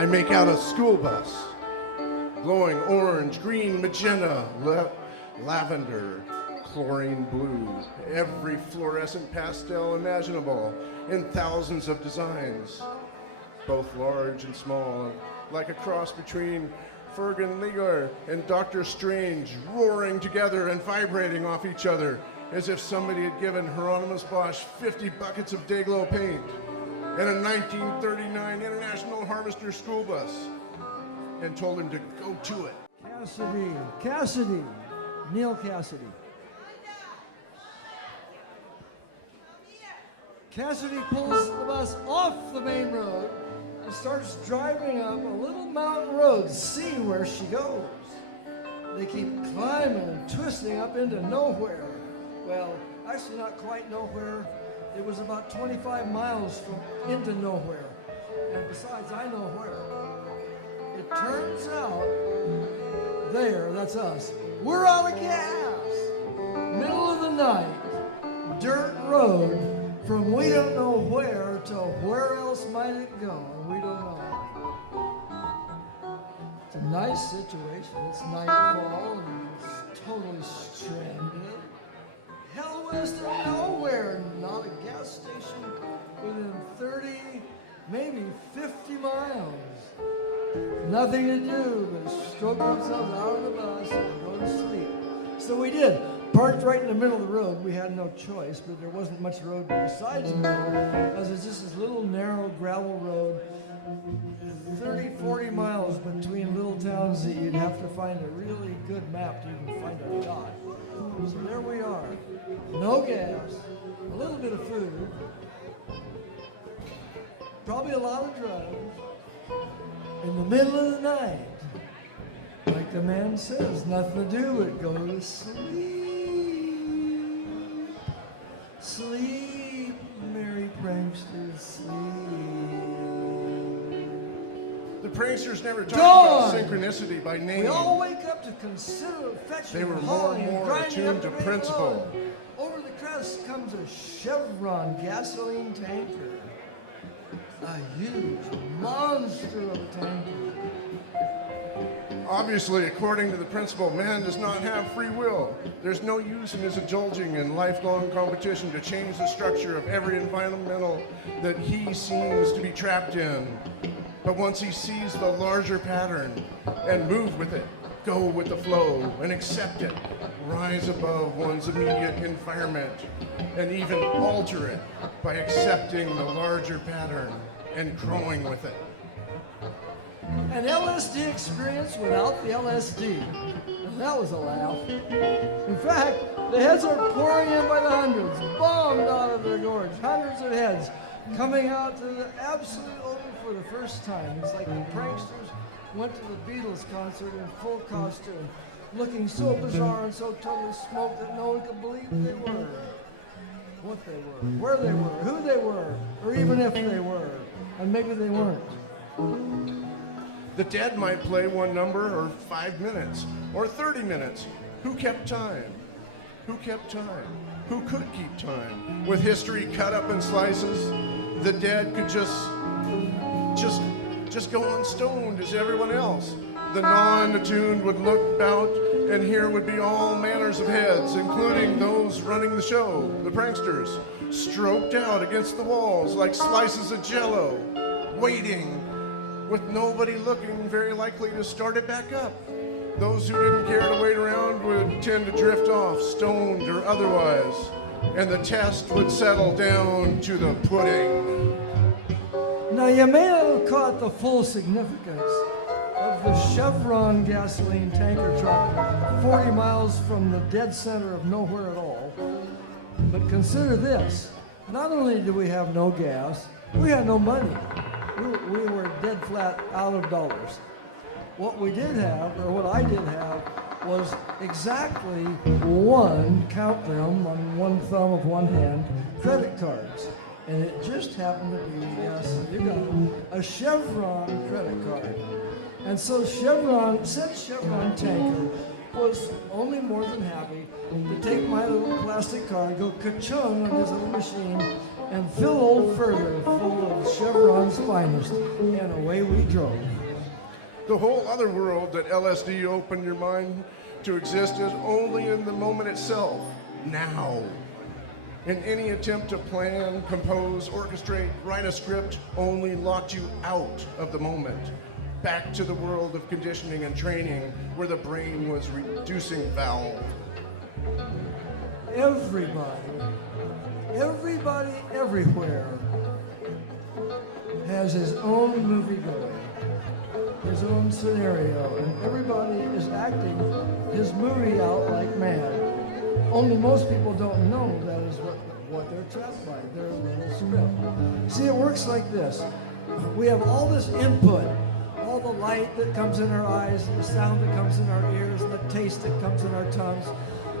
I make out a school bus, glowing orange, green, magenta, lavender, chlorine blue, every fluorescent pastel imaginable in thousands of designs, both large and small, like a cross between Fergan Liger and Dr. Strange, roaring together and vibrating off each other as if somebody had given Hieronymus Bosch 50 buckets of Dayglow paint and a 1939 International Harvester school bus and told him to go to it. Cassidy, Neil Cassidy. Cassidy pulls the bus off the main road and starts driving up a little mountain road to see where she goes. They keep climbing and twisting up into nowhere. Well, actually not quite nowhere. It was about 25 miles from into nowhere. And besides, I know where. It turns out, there, that's us, we're out of gas. Middle of the night, dirt road, from we don't know where to where else might it go, and we don't know. It's a nice situation. It's nightfall, and it's totally stranded. Hell west of nowhere, not a gas station within 30, maybe 50 miles. Nothing to do but stroke themselves out of the bus and go to sleep. So we did. Parked right in the middle of the road. We had no choice, but there wasn't much road besides the middle, as it's just this little narrow gravel road, 30, 40 miles between little towns that you'd have to find a really good map to even find a dot. So there we are. No gas, a little bit of food, probably a lot of drugs, in the middle of the night. Like the man says, nothing to do but go to sleep. Sleep, merry pranksters, sleep. The pranksters never talked about synchronicity by name. We all wake up to consider fetching. They were more and more attuned to principle. Over the crest comes a Chevron gasoline tanker. A huge monster of a tanker. Obviously, according to the principle, man does not have free will. There's no use in his indulging in lifelong competition to change the structure of every environmental that he seems to be trapped in. But once he sees the larger pattern and move with it, go with the flow and accept it, rise above one's immediate environment, and even alter it by accepting the larger pattern and growing with it. An LSD experience without the LSD. And that was a laugh. In fact, the heads are pouring in by the hundreds, bombed out of their gorge, hundreds of heads coming out to the absolute open for the first time. It's like the pranksters went to the Beatles concert in full costume, looking so bizarre and so totally smoked that no one could believe they were. What they were, where they were, who they were, or even if they were, and maybe they weren't. The Dead might play one number, or 5 minutes, or 30 minutes. Who kept time? Who kept time? Who could keep time? With history cut up in slices, the Dead could just go on stoned as everyone else. The non-attuned would look about, and here would be all manners of heads, including those running the show, the pranksters, stroked out against the walls like slices of jello, waiting, with nobody looking, very likely to start it back up. Those who didn't care to wait around would tend to drift off, stoned or otherwise, and the test would settle down to the pudding. Now, you may not have caught the full significance of the Chevron gasoline tanker truck 40 miles from the dead center of nowhere at all, but consider this. Not only did we have no gas, we had no money. We were dead flat out of dollars. What we did have, or what I did have, was exactly one, count them on one thumb of one hand, credit cards. And it just happened to be, yes, you got it, a Chevron credit card. And so said Chevron tanker was only more than happy to take my little plastic card, go ka-chung on his little machine, and fill old Fergus full of Chevron world's finest, and away we drove. The whole other world that LSD opened your mind to exist is only in the moment itself, now. And any attempt to plan, compose, orchestrate, write a script only locked you out of the moment, back to the world of conditioning and training where the brain was reducing valve. Everybody everywhere has his own movie going, his own scenario, and everybody is acting his movie out like mad. Only most people don't know that is what they're trapped by, their little script. See, it works like this. We have all this input, all the light that comes in our eyes, the sound that comes in our ears, and the taste that comes in our tongues.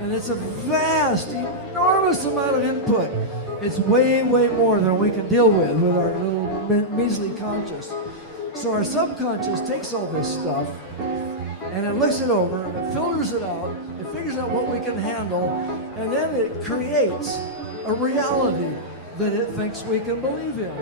And it's a vast, enormous amount of input. It's way, way more than we can deal with our little measly conscious. So our subconscious takes all this stuff and it looks it over and it filters it out, it figures out what we can handle, and then it creates a reality that it thinks we can believe in.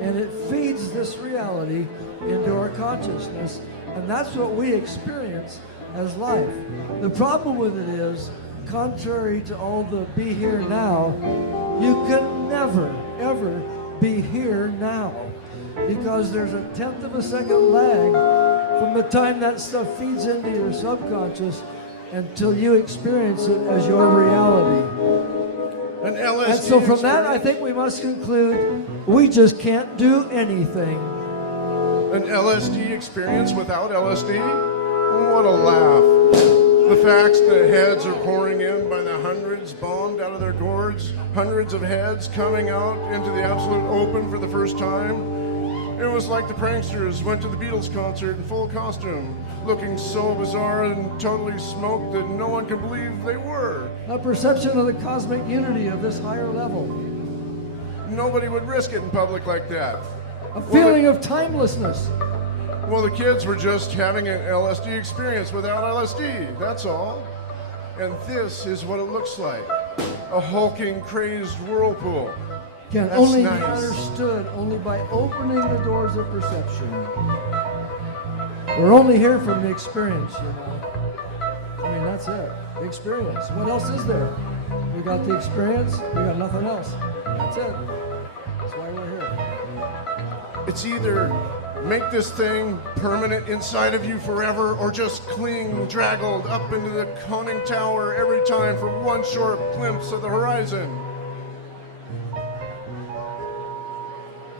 And it feeds this reality into our consciousness, and that's what we experience as life. The problem with it is, contrary to all the be here now, you can never, ever be here now, because there's a 1/10 of a second lag from the time that stuff feeds into your subconscious until you experience it as your reality. An LSD And so from that, I think we must conclude we just can't do anything. An LSD experience without LSD? What a laugh. The facts, the heads are pouring in by the hundreds, bombed out of their gourds, hundreds of heads coming out into the absolute open for the first time. It was like the Pranksters went to the Beatles concert in full costume, looking so bizarre and totally smoked that no one could believe they were. A perception of the cosmic unity of this higher level. Nobody would risk it in public like that. A feeling of timelessness. Well, the kids were just having an LSD experience without LSD, that's all. And this is what it looks like. A hulking, crazed whirlpool. Can That's only nice. be understood only by opening the doors of perception. We're only here from the experience, you know. I mean, that's it. The experience. What else is there? We got the experience, we got nothing else. That's it. That's why we're here. It's either make this thing permanent inside of you forever, or just cling draggled up into the conning tower every time for one short glimpse of the horizon.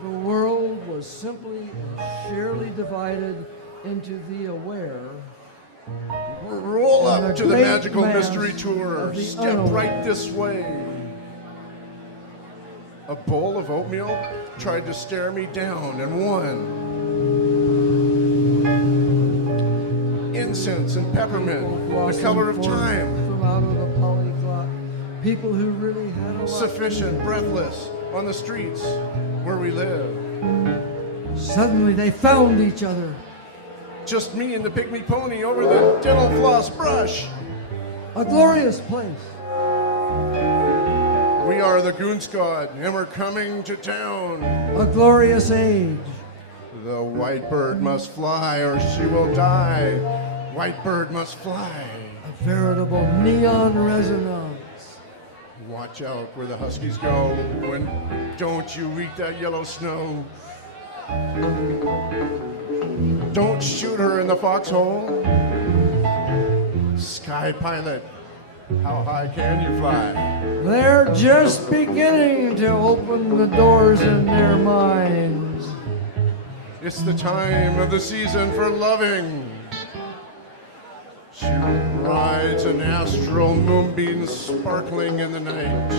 The world was simply and sheerly divided into the aware. Roll And up the to the great magical mass mystery of tour. the Step unaware. right this way. A bowl of oatmeal tried to stare me down and won. Incense and peppermint, the color of time. From out of the polyglot, people who really had a lot. Sufficient, breathless, on the streets where we live. Suddenly they found each other. Just me and the pygmy pony over the dental floss brush. A glorious place. We are the Goon Squad, and we're coming to town. A glorious age. The white bird must fly or she will die. White bird must fly. A veritable neon resonance. Watch out where the huskies go, and don't you eat that yellow snow. Don't shoot her in the foxhole. Sky pilot, how high can you fly? They're just beginning to open the doors in their minds. It's the time of the season for loving. She rides an astral moonbeam sparkling in the night.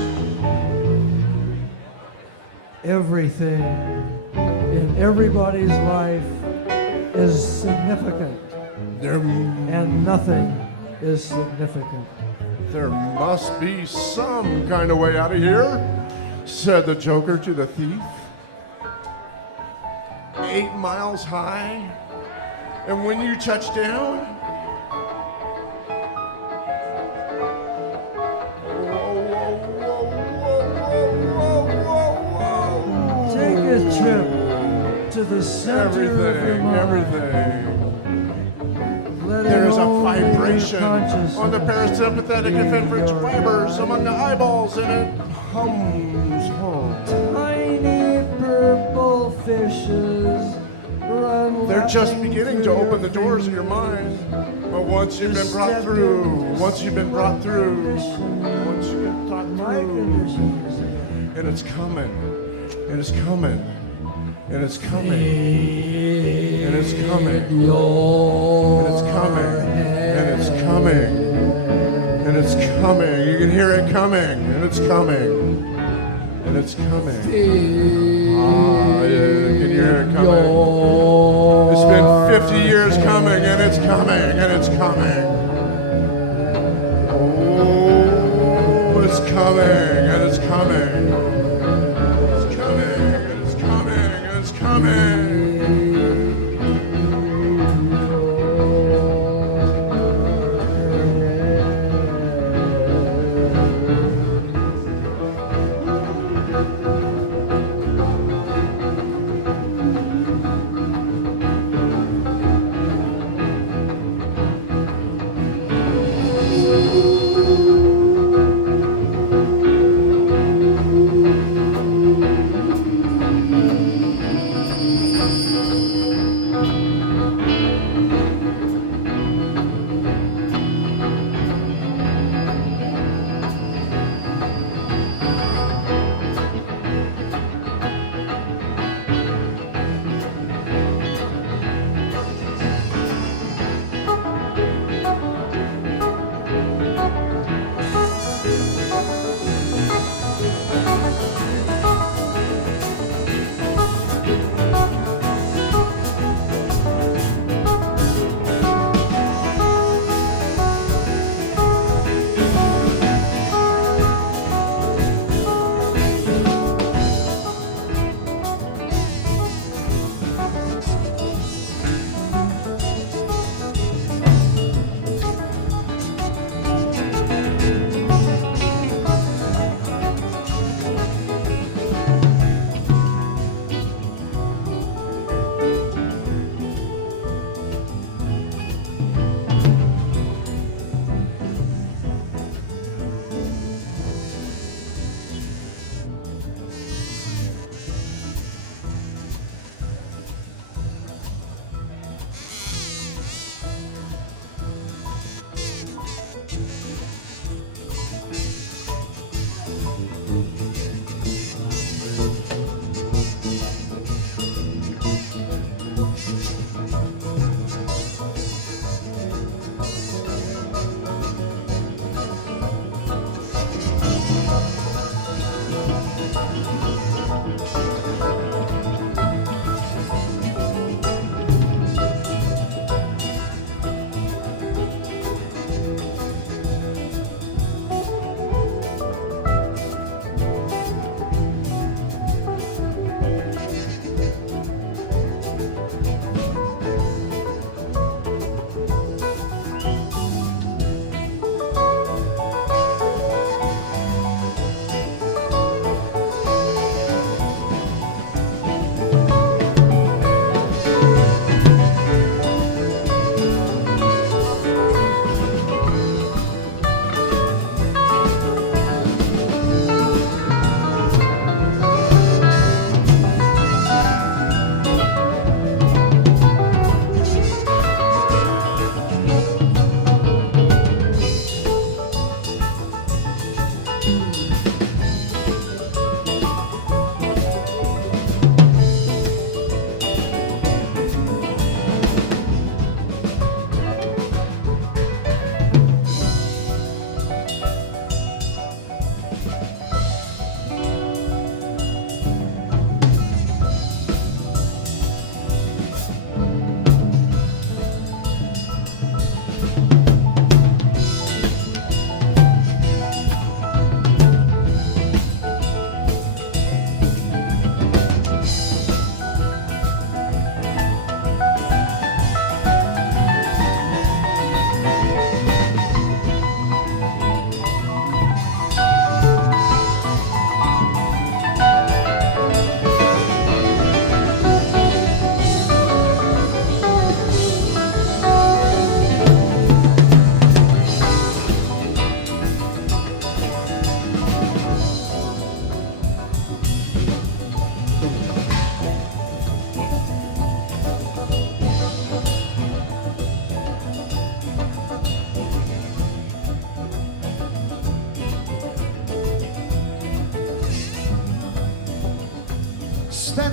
Everything in everybody's life is significant, and nothing is significant. There must be some kind of way out of here, said the Joker to the thief. 8 miles high, and when you touch down, Take a trip right to the center of your mind. Everything. Letting There is a all your vibration on the parasympathetic and fibers among the eyeballs, and it hums home. Tiny purple fishes run. They're just laughing beginning to through open the your doors of your mind. But once you've been brought through, once you've been brought through, once you get taught My through, condition is and it's coming, and it's coming, and it's coming, and it's coming, and it's coming, and it's coming, and it's coming. You can hear it coming, and it's coming, and it's coming. Ah, yeah, can you hear it coming? It's been 50 years coming, and it's coming, and it's coming. Oh, it's coming, and it's coming. It's coming, and it's coming, and it's coming.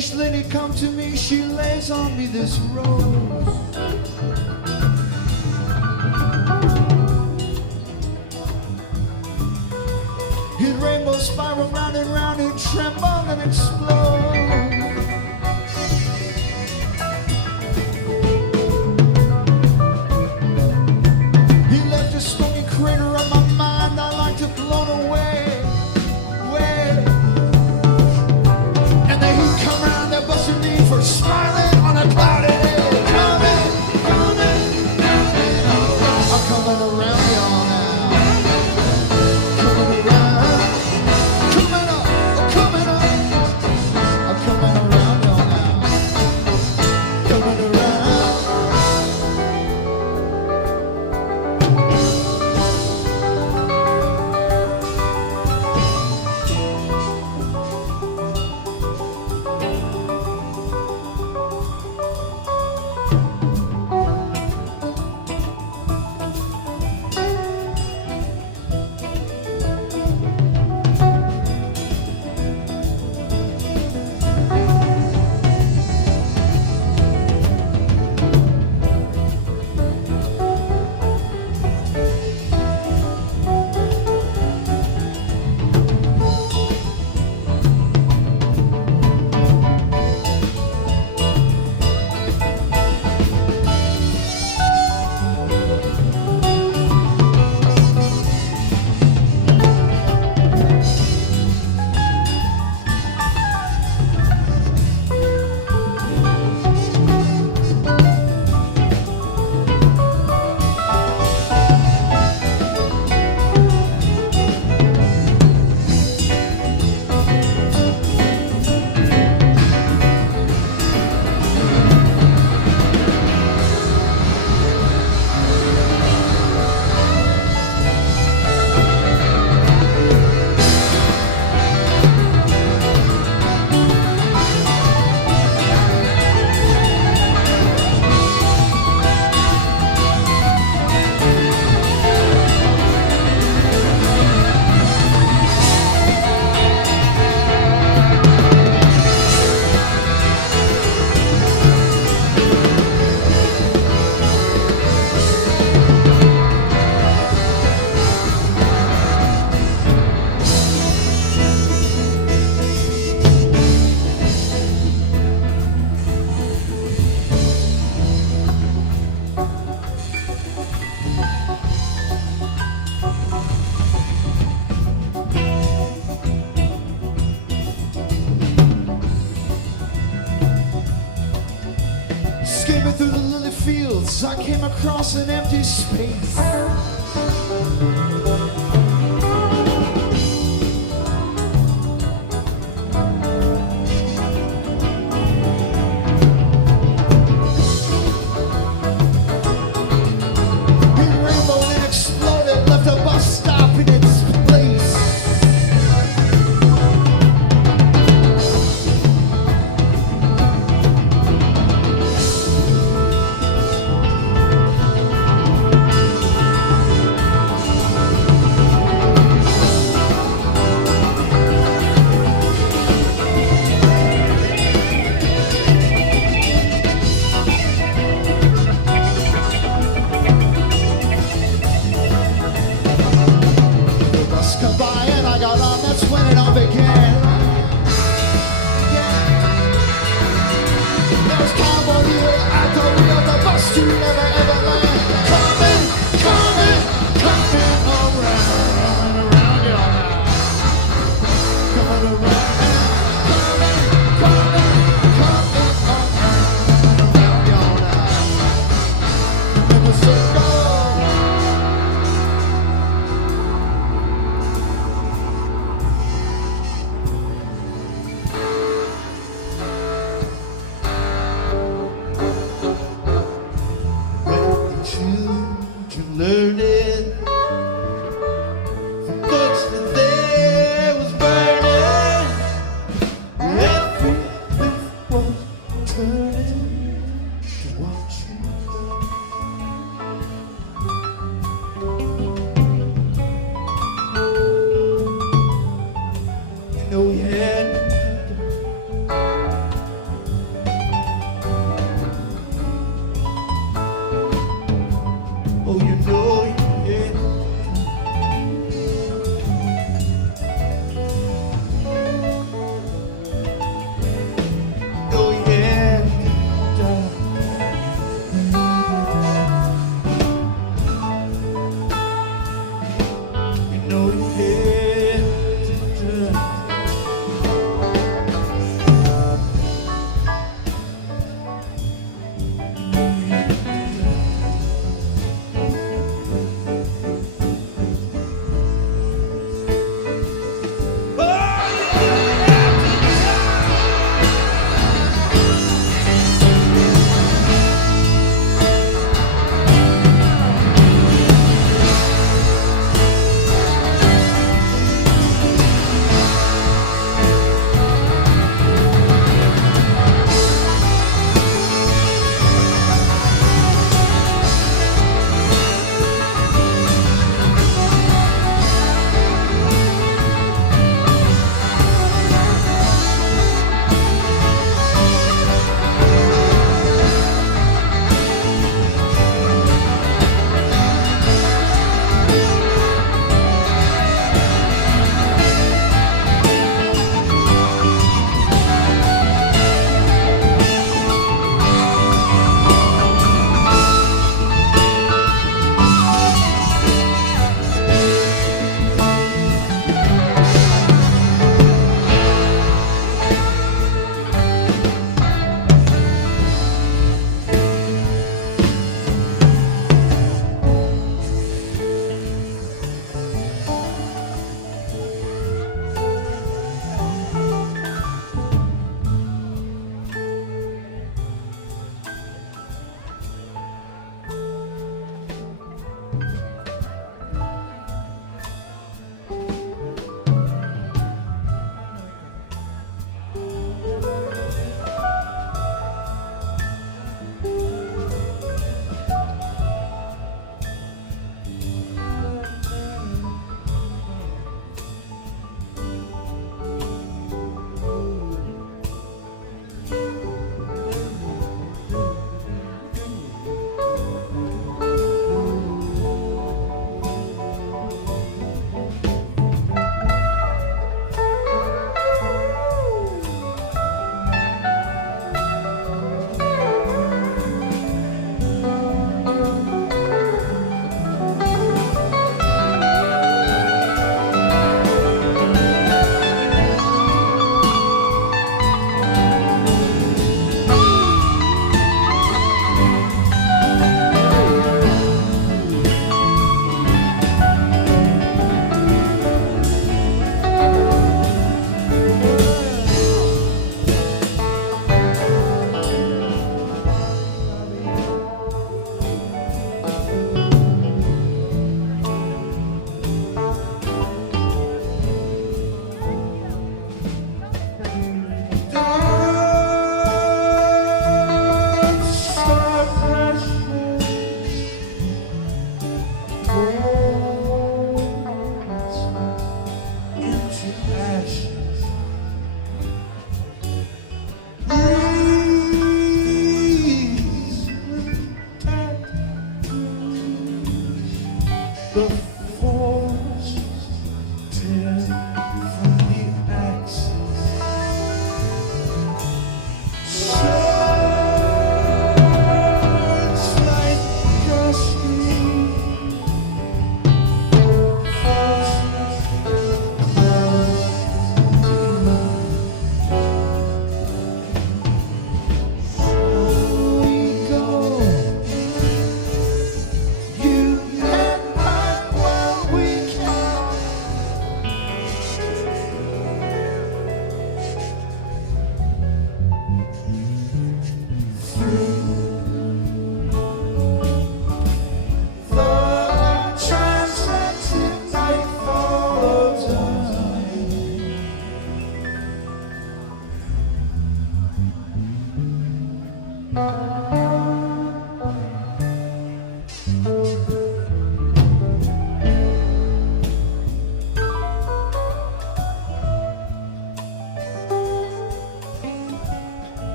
Spanish lady come to me, she lays on me this rose. His rainbow spiral round and round and tremble and explode. He left a smoking crater on my mind, I like to blown away, away. And then he'd come around there busting me for smiling on a cloudy day. Coming, coming, coming around. I'm coming around y'all now. Coming around. Coming up, I'm coming up. I'm coming around y'all now. Coming around. Skimming through the lily fields, I came across an empty space. It rainbowed and exploded, left a bus stop in its place. Come by and I got on, that's when it all began. Yeah. There was cowboy wheel at the wheel, the bus to never ever land. Coming, coming, coming around y'all now. Coming around, coming, coming, coming around y'all now. It was so cold. Children learning from books that they was burning. Every leaf was turning to watch you go. You know we had